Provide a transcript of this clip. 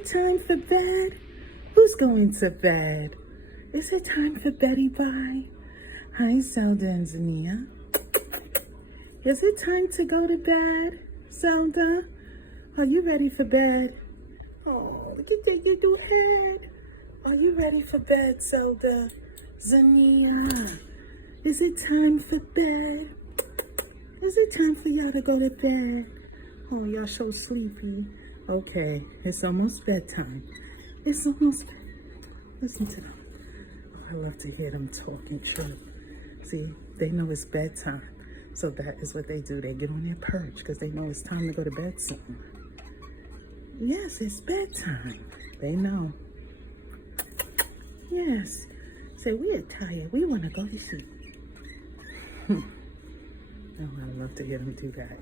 it time for bed? Who's going to bed? Is it time for Betty Bye? Hi, Zelda and Zania. Is it time to go to bed, Zelda? Are you ready for bed? Oh, look at that little head. Are you ready for bed, Zelda? Zania, is it time for bed? Is it time for y'all to go to bed? Oh, y'all so sleepy. Okay, it's almost bedtime. It's almost Listen to them. Oh, I love to hear them talking true. See, they know it's bedtime. So that is what they do. They get on their perch because they know it's time to go to bed soon. Yes, it's bedtime. They know. Yes. Say, we are tired. We want to go to sleep. Oh, I love to hear them do that.